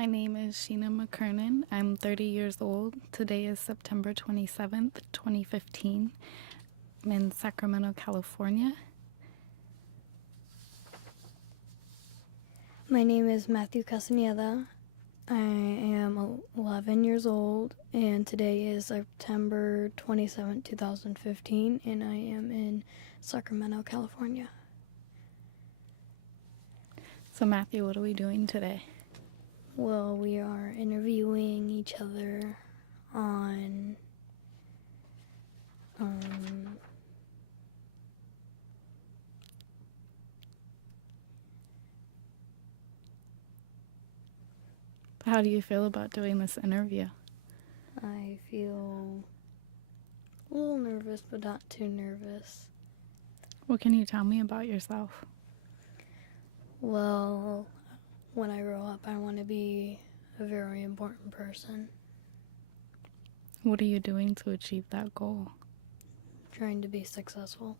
My name is Sheena McKernan. I'm 30 years old. Today is September 27th, 2015. I'm in Sacramento, California. My name is Matthew Castañeda. I am 11 years old, and today is September 27, 2015, and I am in Sacramento, California. So Matthew, what are we doing today? Well, we are interviewing each other on How do you feel about doing this interview? I feel a little nervous, but not too nervous. What can you tell me about yourself? Well, when I grow up, I want to be a very important person. What are you doing to achieve that goal? Trying to be successful.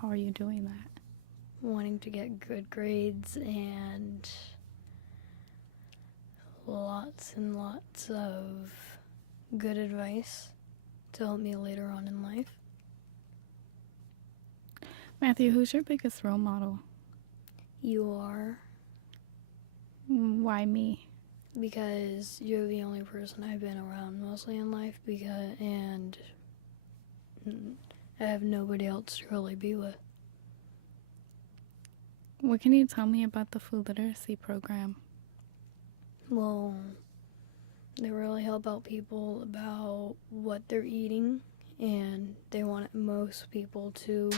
How are you doing that? Wanting to get good grades and lots and lots of good advice to help me later on in life. Matthew, who's your biggest role model? You are, Why me? because you're the only person I've been around mostly in life, and I have nobody else to really be with. What can you tell me about the food literacy program? Well, they really help out people about what they're eating, and they want most people to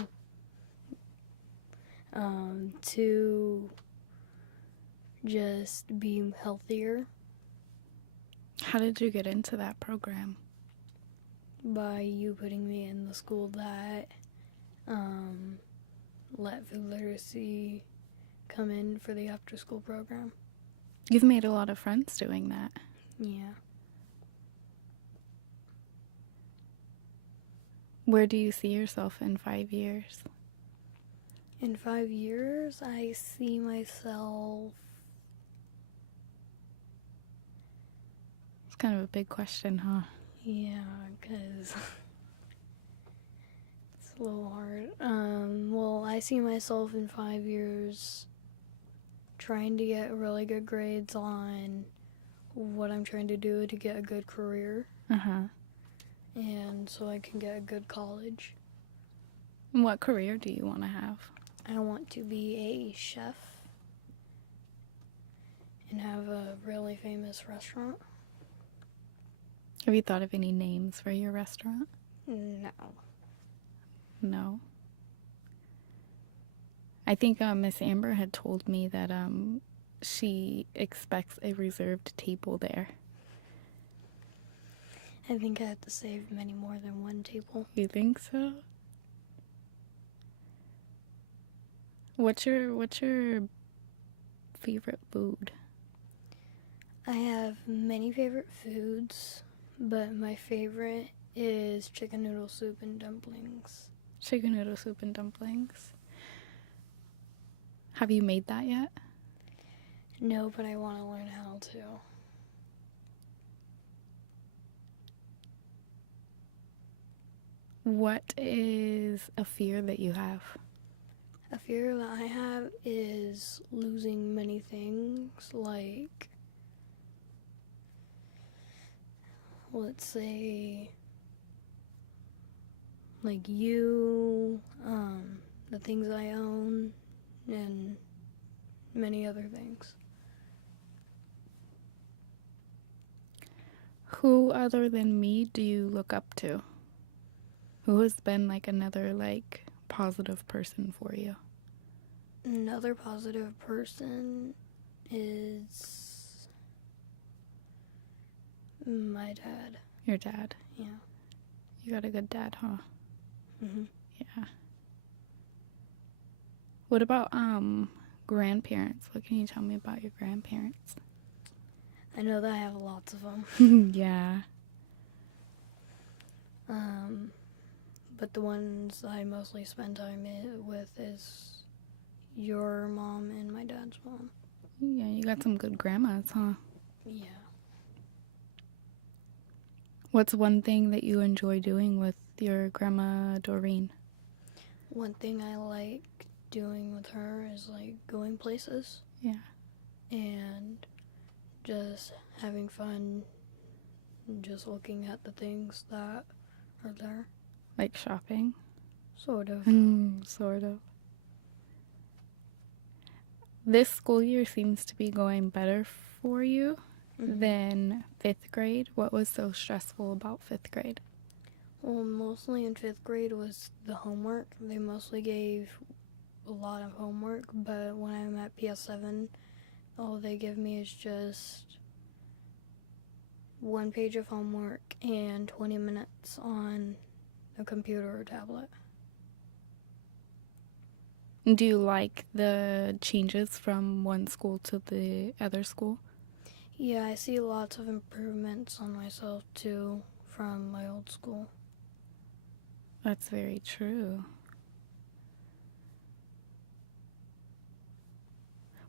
just be healthier How did you get into that program? by you putting me in the school that let food literacy come in for the after school program. You've made a lot of friends doing that. Yeah. Where do you see yourself in 5 years? In 5 years, I see myself. It's kind of a big question, huh? Yeah, because it's a little hard. Well, I see myself in 5 years trying to get really good grades on what I'm trying to do to get a good career, Uh-huh. and so I can get a good college. And what career do you want to have? I want to be a chef and have a really famous restaurant. Have you thought of any names for your restaurant? No. No. I think Miss Amber had told me that she expects a reserved table there. I think I have to save many more than one table. You think so? What's your favorite food? I have many favorite foods, but my favorite is chicken noodle soup and dumplings. Chicken noodle soup and dumplings. Have you made that yet? No, but I want to learn how to. What is a fear that you have? A fear that I have is losing many things, like, let's say, like you, the things I own, and many other things. Who other than me do you look up to? Who has been like another like positive person for you? Another positive person is my dad. Your dad. Yeah. You got a good dad, huh? Mhm. Yeah. What about grandparents? What can you tell me about your grandparents? I know that I have lots of them. Yeah. But the ones I mostly spend time with is your mom and my dad's mom. Yeah, you got some good grandmas, huh? Yeah. What's one thing that you enjoy doing with your grandma Doreen? One thing I like doing with her is like going places Yeah. and just having fun, just looking at the things that are there. Like shopping? Sort of. Sort of. This school year seems to be going better for you than 5th grade. What was so stressful about 5th grade? Well, mostly in 5th grade was the homework. They mostly gave a lot of homework, but when I'm at PS7, all they give me is just 1 page of homework and 20 minutes on a computer or tablet. Do you like the changes from one school to the other school? Yeah, I see lots of improvements on myself too from my old school. That's very true.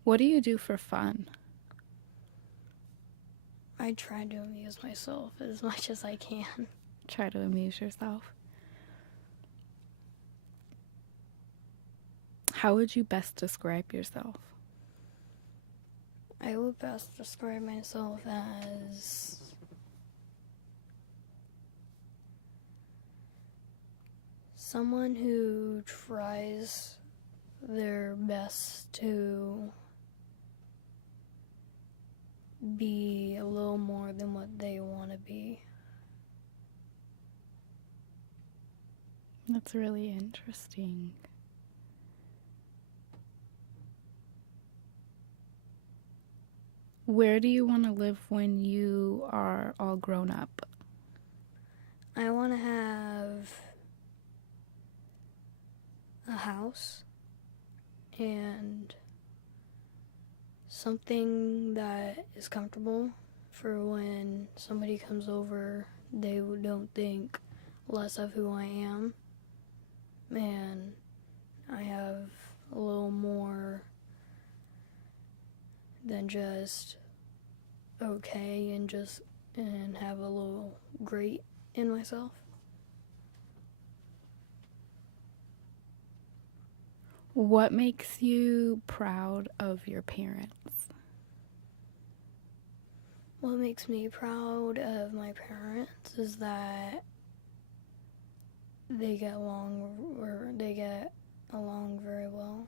What do you do for fun? I try to amuse myself as much as I can. Try to amuse yourself. How would you best describe yourself? I would best describe myself as someone who tries their best to be a little more than what they want to be. That's really interesting. Where do you want to live when you are all grown up? I want to have a house and something that is comfortable for when somebody comes over, they don't think less of who I am. And I have a little more than just okay and have a little great in myself. What makes you proud of your parents? What makes me proud of my parents is that they get along very well.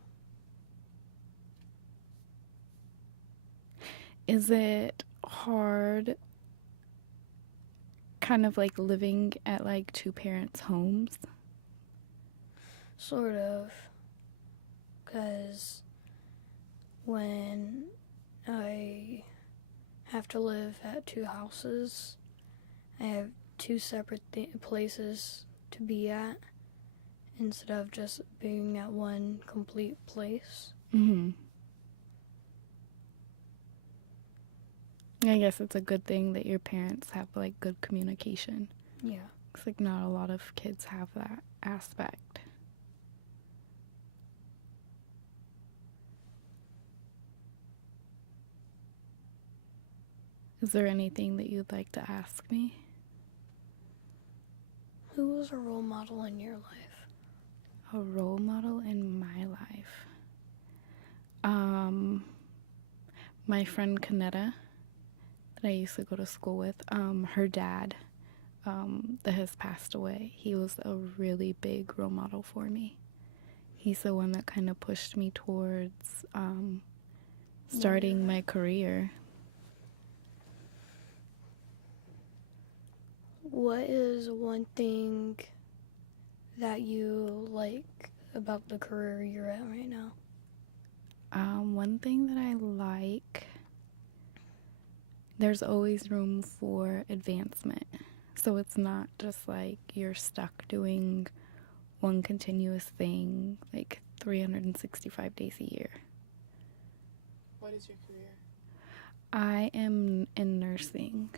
Is it hard kind of like living at like two parents' homes? Sort of. Because when I have to live at two houses, I have two separate places to be at instead of just being at one complete place. I guess it's a good thing that your parents have like good communication. Yeah. It's like not a lot of kids have that aspect. Is there anything that you'd like to ask me? Who was a role model in your life? A role model in my life? My friend Canetta that I used to go to school with, her dad that has passed away, he was a really big role model for me. He's the one that kind of pushed me towards starting my career. What is one thing that you like about the career you're at right now? One thing that I like, there's always room for advancement. So it's not just like you're stuck doing one continuous thing like 365 days a year. What is your career? I am in nursing.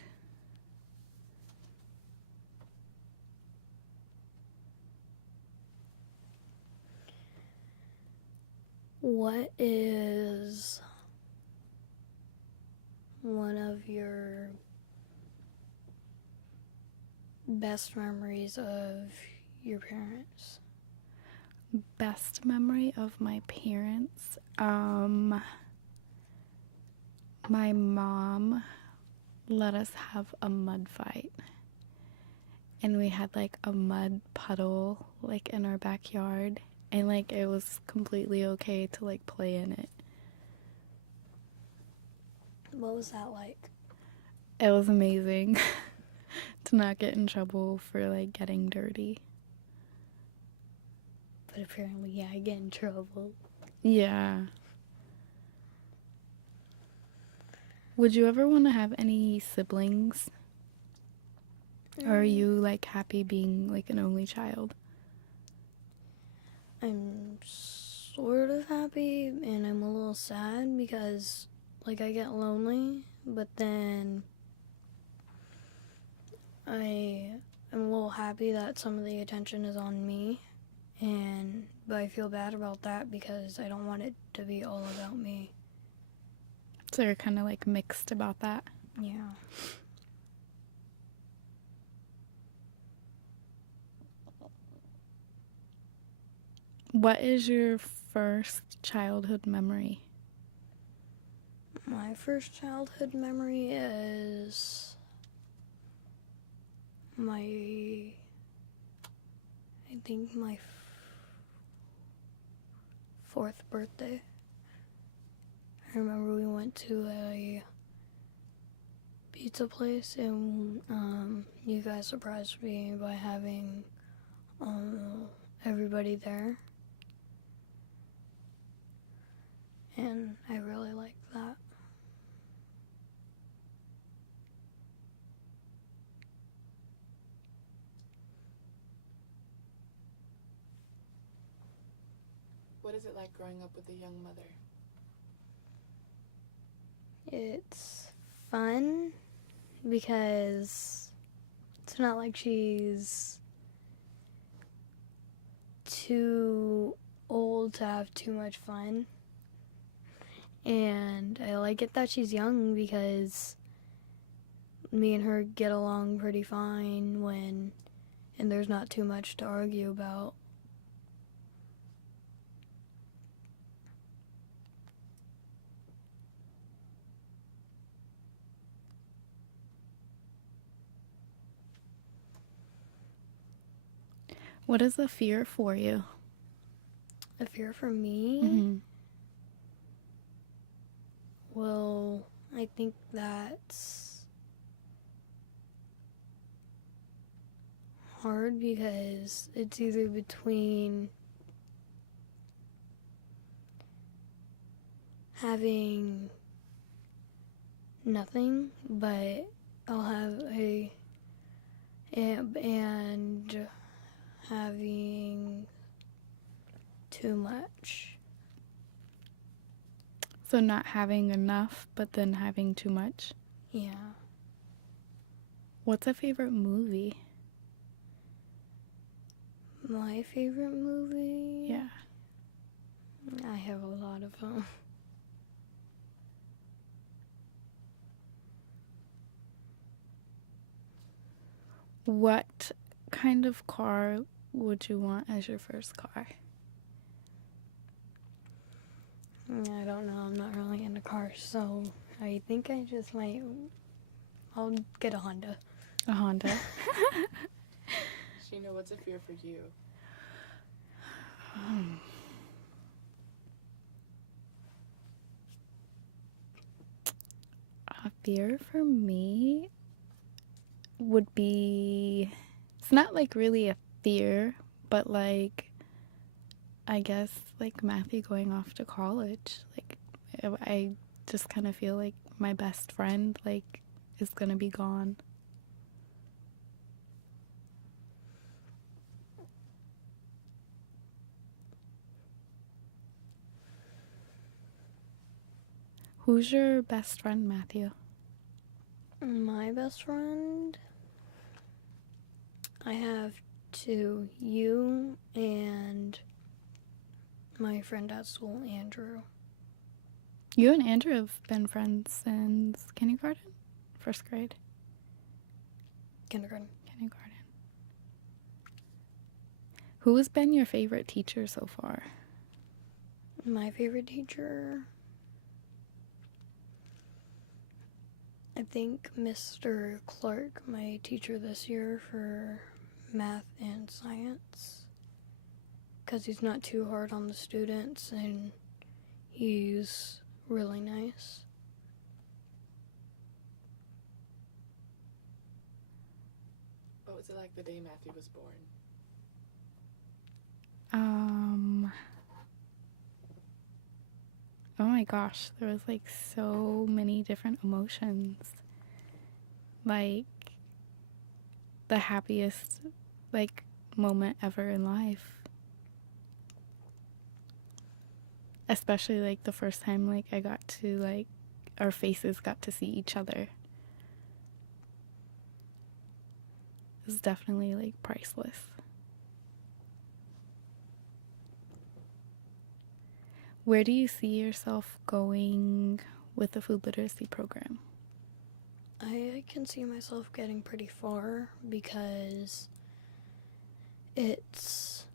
What is one of your best memories of your parents? Best memory of my parents? My mom let us have a mud fight. And we had like a mud puddle like in our backyard. And like it was completely okay to like play in it. What was that like? It was amazing to not get in trouble for like getting dirty. But apparently, yeah, I get in trouble. Yeah. Would you ever want to have any siblings? Or are you like happy being like an only child? I'm sort of happy and I'm a little sad because like I get lonely, but then I'm a little happy that some of the attention is on me, but I feel bad about that because I don't want it to be all about me. So you're kind of like mixed about that? Yeah. What is your first childhood memory? My first childhood memory is I think my fourth birthday. I remember we went to a pizza place and you guys surprised me by having everybody there. And I really liked that. What is it like growing up with a young mother? It's fun because it's not like she's too old to have too much fun. And I like it that she's young because me and her get along pretty fine and there's not too much to argue about. What is a fear for you? A fear for me? Mm-hmm. Well, I think that's hard because it's either between having nothing, but I'll have and having too much. So not having enough, but then having too much? Yeah. What's a favorite movie? My favorite movie? Yeah. I have a lot of them. What kind of car would you want as your first car? I don't know. I'm not really into cars, so I think I'll get a Honda. A Honda. Sheena, what's a fear for you? A fear for me would be, it's not like really a fear, but like, I guess like Matthew going off to college. Like, I just kind of feel like my best friend like is gonna be gone. Who's your best friend, Matthew? My best friend? I have two. You and my friend at school, Andrew. You and Andrew have been friends since kindergarten? First grade? Kindergarten. Kindergarten. Who has been your favorite teacher so far? My favorite teacher, I think Mr. Clark, my teacher this year for math and science, because he's not too hard on the students and he's really nice. What was it like the day Matthew was born? Oh my gosh, there was like so many different emotions. Like the happiest like moment ever in life. Especially like the first time like I got to like our faces got to see each other. It was definitely like priceless. Where do you see yourself going with the food literacy program? I can see myself getting pretty far because it's,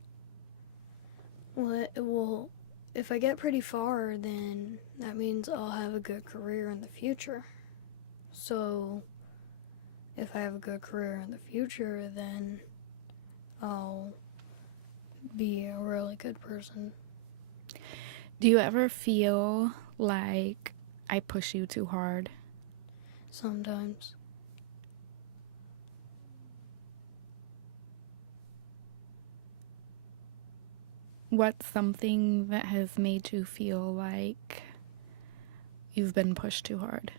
well, if I get pretty far, then that means I'll have a good career in the future. So if I have a good career in the future, then I'll be a really good person. Do you ever feel like I push you too hard? Sometimes. What's something that has made you feel like you've been pushed too hard?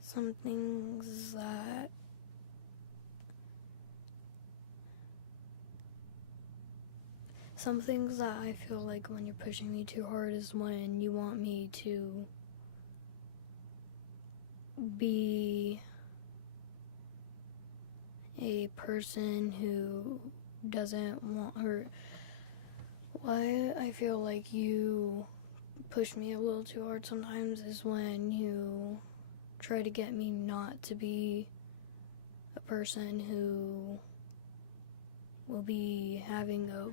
Some things that I feel like when you're pushing me too hard is when you want me to be a person who doesn't want, or why I feel like you push me a little too hard sometimes is when you try to get me not to be a person who will be having a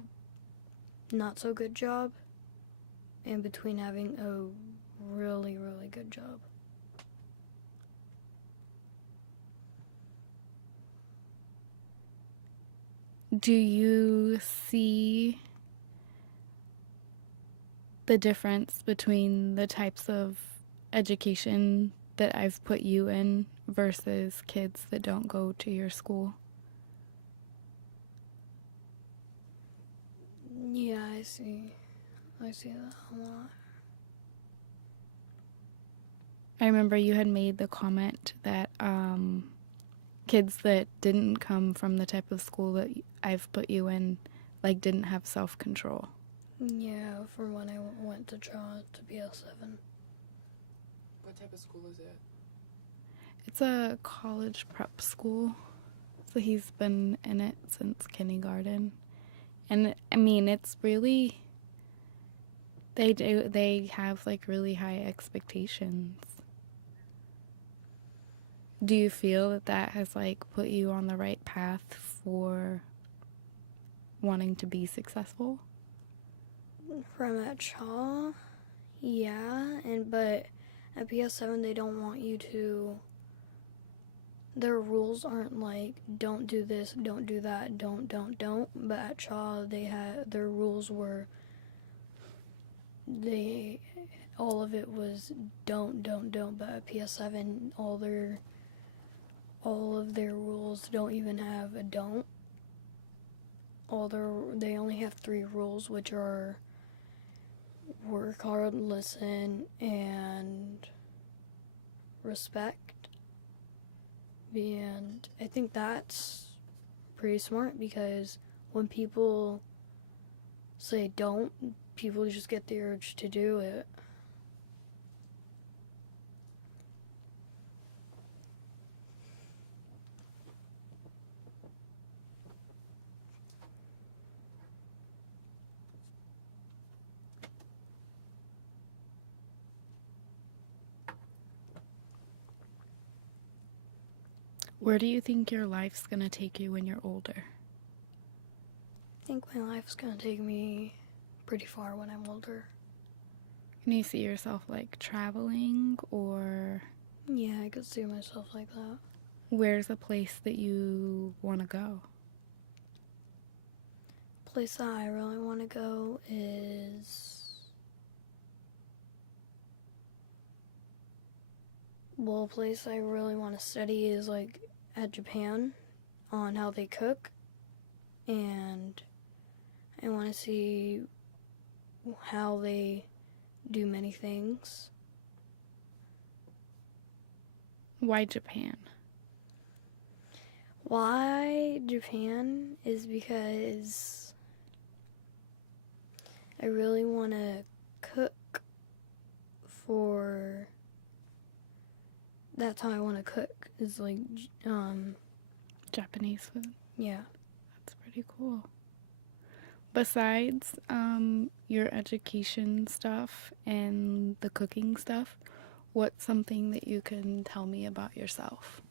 not so good job in between having a really, really good job. Do you see the difference between the types of education that I've put you in versus kids that don't go to your school? Yeah, I see that a lot. I remember you had made the comment that kids that didn't come from the type of school that I've put you in, like, didn't have self-control. Yeah, from when I went to CHA to BS7. What type of school is it? It's a college prep school, so he's been in it since kindergarten. And I mean, it's really, they have like really high expectations. Do you feel that that has like put you on the right path for wanting to be successful? From at CHA, yeah, but at BS7 they don't want you to, their rules aren't like don't do this, don't do that, don't, but at CHA their rules were, all of it was don't, but at PS7 all of their rules don't even have a don't. They only have 3 rules, which are work hard, listen, and respect. And I think that's pretty smart because when people say don't, people just get the urge to do it. Where do you think your life's gonna take you when you're older? I think my life's gonna take me pretty far when I'm older. Can you see yourself like traveling, or Yeah, I could see myself like that. where's a place that you want to go? Place that I really want to go is, well, a place I really want to study is like at Japan on how they cook, and I want to see how they do many things. Why Japan? Why Japan is because I really want to cook for, that's how I want to cook, is like, Japanese food. yeah. That's pretty cool. Besides your education stuff and the cooking stuff, what's something that you can tell me about yourself?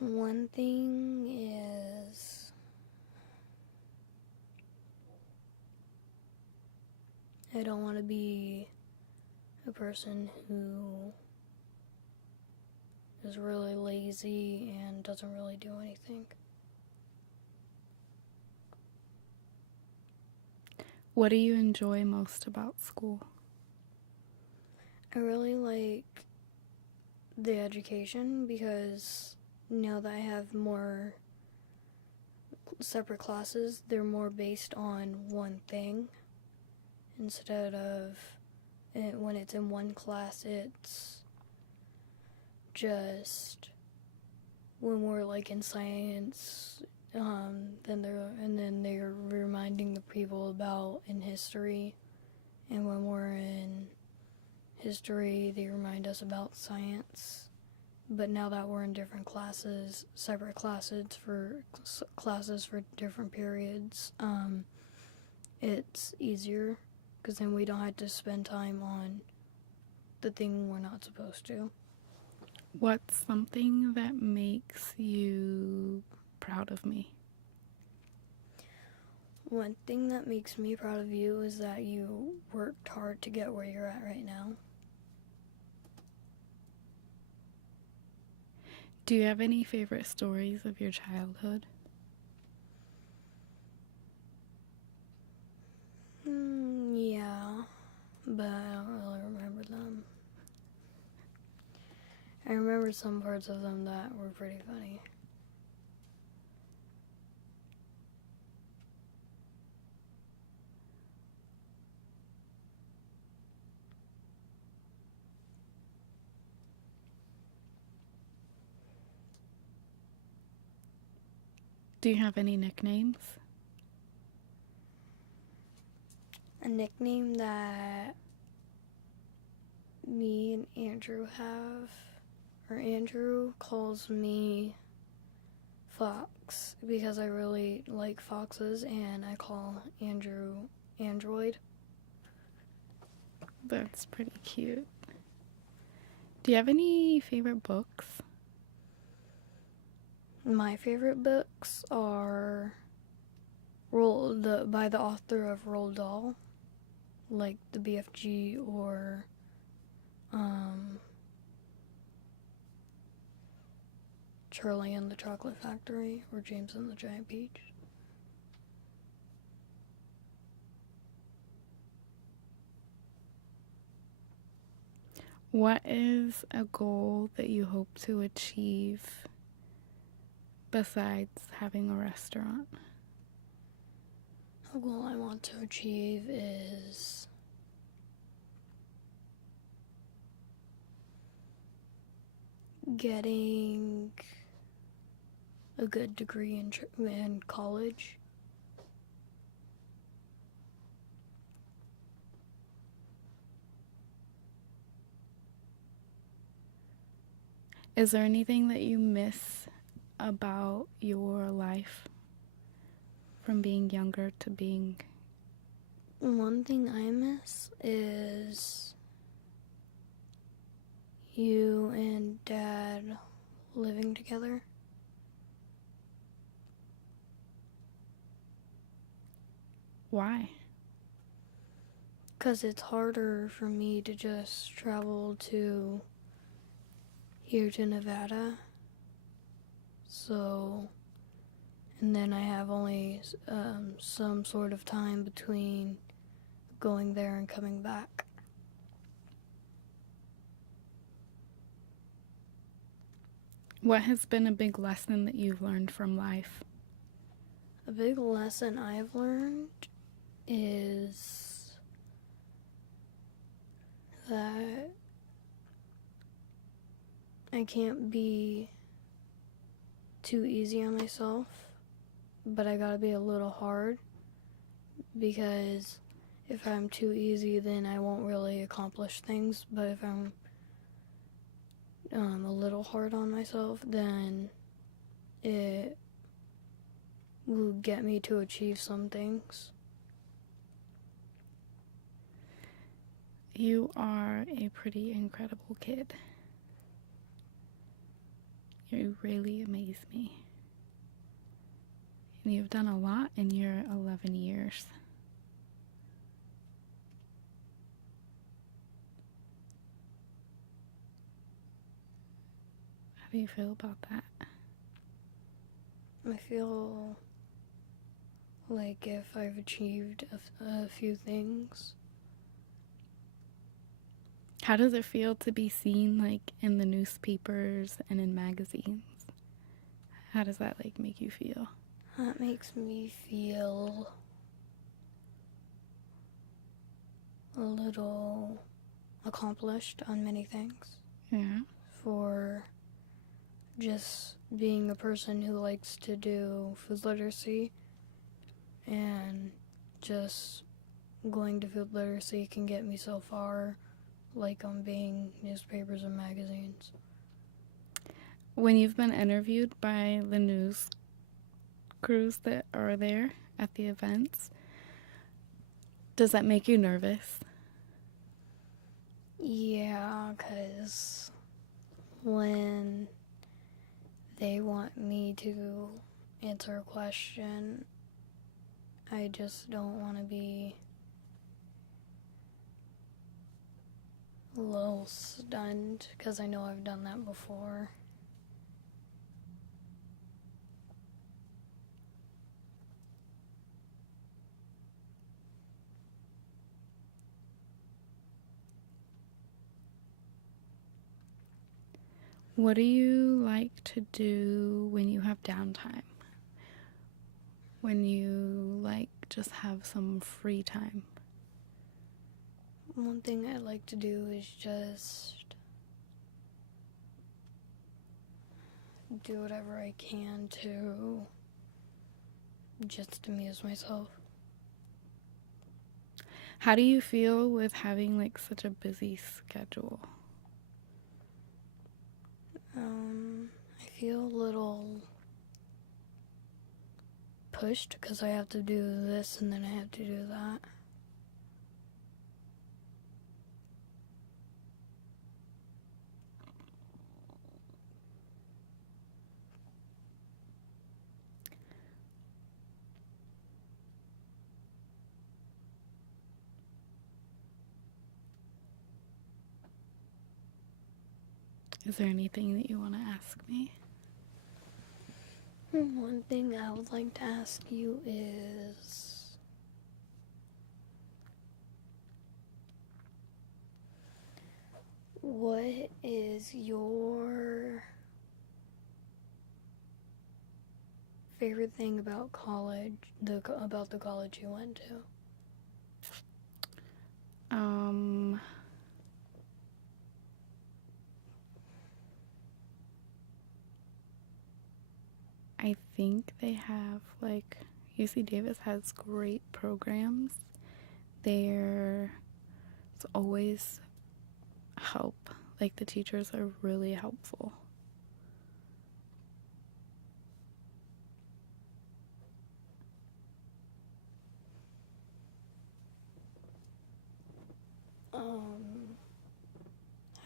One thing is, I don't want to be a person who is really lazy and doesn't really do anything. What do you enjoy most about school? I really like the education because now that I have more separate classes, they're more based on one thing instead of when it's in one class, it's just when we're like in science, then they're reminding the people about in history, and when we're in history, they remind us about science. But now that we're in different classes, separate classes for different periods, it's easier because then we don't have to spend time on the thing we're not supposed to. What's something that makes you proud of me? One thing that makes me proud of you is that you worked hard to get where you're at right now. Do you have any favorite stories of your childhood? Yeah, but I don't really remember them. I remember some parts of them that were pretty funny. Do you have any nicknames? A nickname that me and Andrew have, or Andrew calls me Fox because I really like foxes, and I call Andrew Android. That's pretty cute. Do you have any favorite books? My favorite books are by the author of Roald Dahl, like the BFG or Charlie and the Chocolate Factory or James and the Giant Peach. What is a goal that you hope to achieve besides having a restaurant? A goal I want to achieve is getting a good degree in college. Is there anything that you miss about your life from being younger to being? One thing I miss is, you and Dad living together. Why? Because it's harder for me to just travel to here to Nevada. So, and then I have only some sort of time between going there and coming back. What has been a big lesson that you've learned from life? A big lesson I've learned is that I can't be too easy on myself, but I gotta be a little hard, because if I'm too easy, then I won't really accomplish things. But if I'm a little hard on myself, then it will get me to achieve some things. You are a pretty incredible kid. You really amaze me. And you've done a lot in your 11 years. How do you feel about that? I feel like if I've achieved a few things. How does it feel to be seen like in the newspapers and in magazines? How does that like make you feel? That makes me feel a little accomplished on many things. Yeah. For just being a person who likes to do food literacy, and just going to food literacy can get me so far, like on being newspapers and magazines. When you've been interviewed by the news crews that are there at the events, does that make you nervous? Yeah, because when they want me to answer a question, I just don't want to be a little stunned, because I know I've done that before. What do you like to do when you have downtime? When you like just have some free time? One thing I like to do is just do whatever I can to just amuse myself. How do you feel with having like such a busy schedule? I feel a little pushed, because I have to do this and then I have to do that. Is there anything that you want to ask me? One thing I would like to ask you is, what is your favorite thing about college, about the college you went to? I think they have like UC Davis has great programs. There's always help. Like the teachers are really helpful.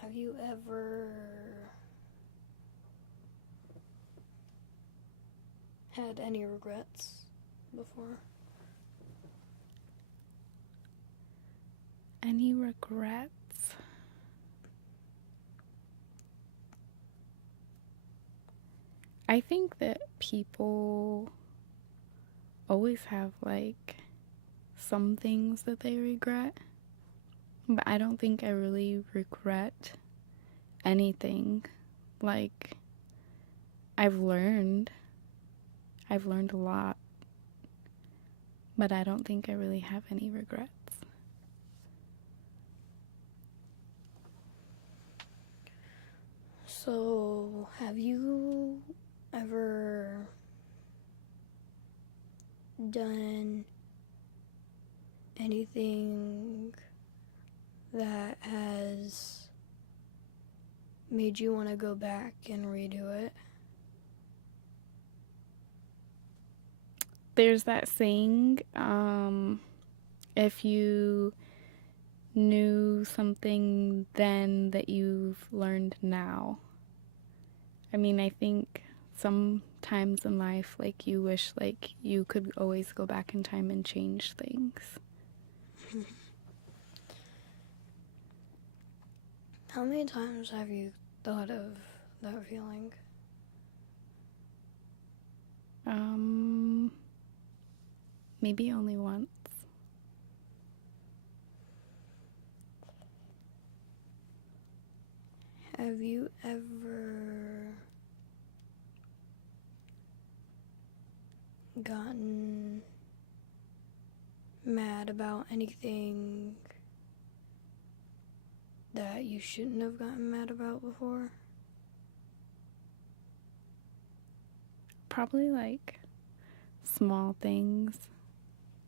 Have you you ever had any regrets before? Any regrets? I think that people always have like some things that they regret, but I don't think I really regret anything. Like, I've learned a lot, but I don't think I really have any regrets. So, have you ever done anything that has made you want to go back and redo it? There's that saying, if you knew something then that you've learned now. I mean, I think sometimes in life, like, you wish, like, you could always go back in time and change things. How many times have you thought of that feeling? Maybe only once. Have you ever gotten mad about anything that you shouldn't have gotten mad about before? Probably, like, small things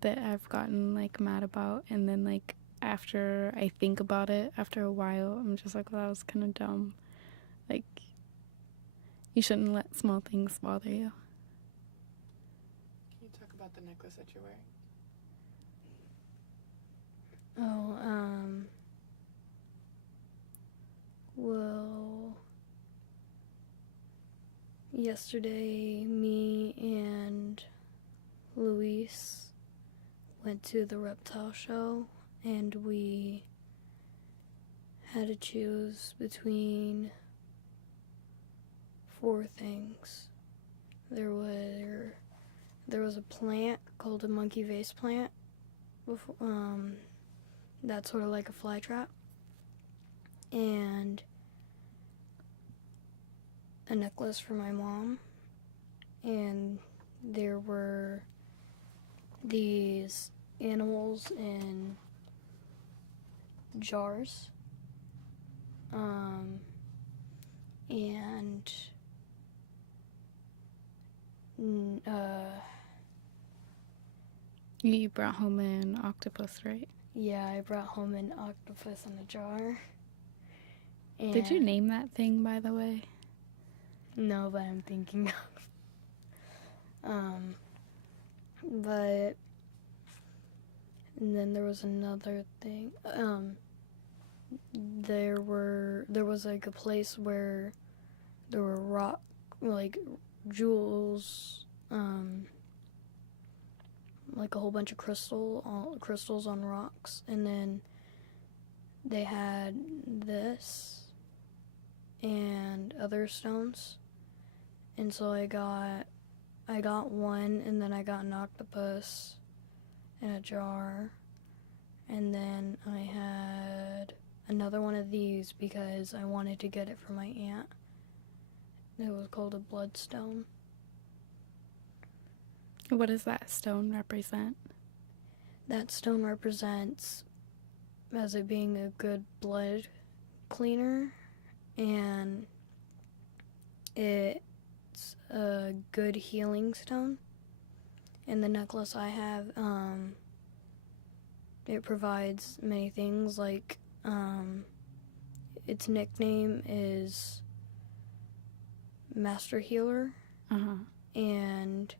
that I've gotten, like, mad about, and then, like, after I think about it, after a while, I'm just like, well, that was kind of dumb. Like, you shouldn't let small things bother you. Can you talk about the necklace that you're wearing? Well, yesterday, me and Luis went to the reptile show, and we had to choose between 4 things. There was a plant called a monkey vase plant, that's sort of like a fly trap, and a necklace for my mom, and there were these animals in jars, and You brought home an octopus, right? yeah, I brought home an octopus in a jar. And Did you name that thing, by the way? No, but I'm thinking of. But and then there was another thing. There was like a place where there were jewels, like a whole bunch of crystals on rocks, and then they had this and other stones, and so I got one, and then I got an octopus in a jar, and then I had another one of these because I wanted to get it for my aunt. It was called a bloodstone. What does that stone represent? That stone represents as it being a good blood cleaner, and it's a good healing stone. And the necklace I have, it provides many things, like its nickname is Master Healer, and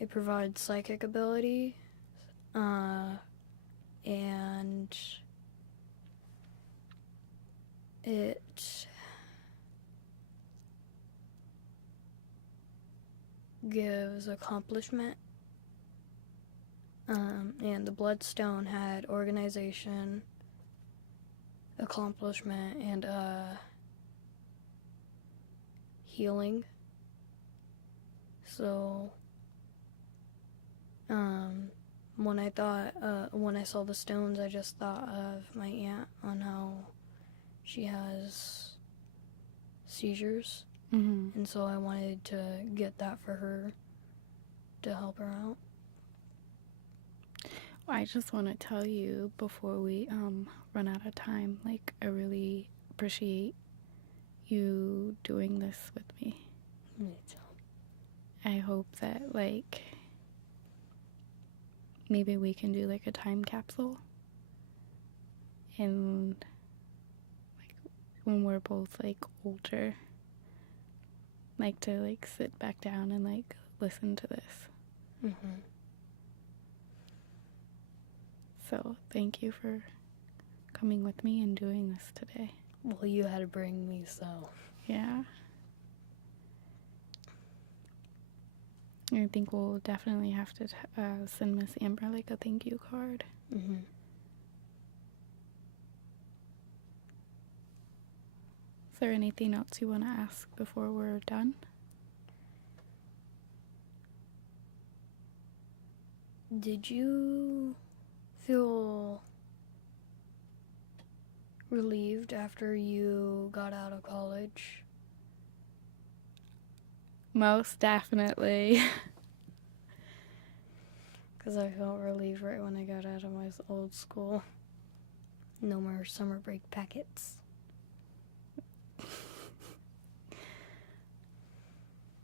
it provides psychic ability, and it gives accomplishment. And the bloodstone had organization, accomplishment, and healing. So when I saw the stones, I just thought of my aunt on how she has seizures, and so I wanted to get that for her to help her out. I just want to tell you before we run out of time, like, I really appreciate you doing this with me. Me too. I hope that, like, maybe we can do, like, a time capsule. And, like, when we're both, like, older, like, to, like, sit back down and, like, listen to this. So, thank you for coming with me and doing this today. Well, you had to bring me, so. Yeah. I think we'll definitely have to send Miss Amber, like, a thank you card. Is there anything else you want to ask before we're done? Did you feel relieved after you got out of college? Most definitely. Because I felt relieved right when I got out of my old school. No more summer break packets.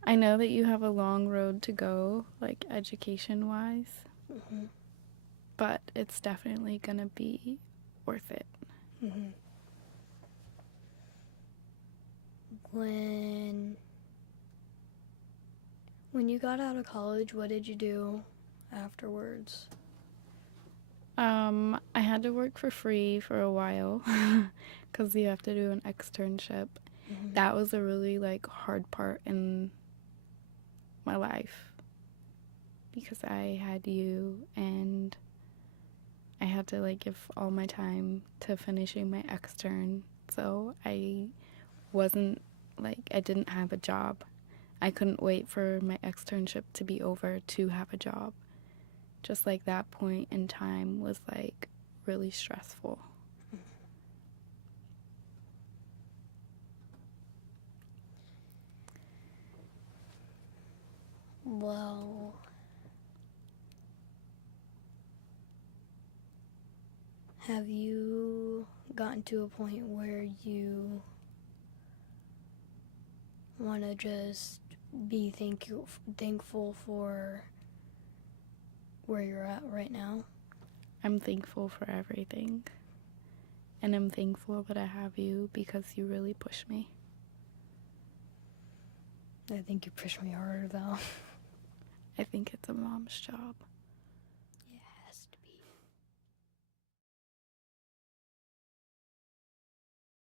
I know that you have a long road to go, like, education-wise, but it's definitely gonna be worth it. When you got out of college, what did you do afterwards? I had to work for free for a while because you have to do an externship. That was a really, like, hard part in my life because I had you and I had to, like, give all my time to finishing my extern. So I wasn't, like, I didn't have a job. I couldn't wait for my externship to be over to have a job. Just, like, that point in time was, like, really stressful. Well, have you gotten to a point where you want to just be thankful for where you're at right now? I'm thankful for everything. And I'm thankful that I have you because you really push me. I think you push me harder, though. I think it's a mom's job.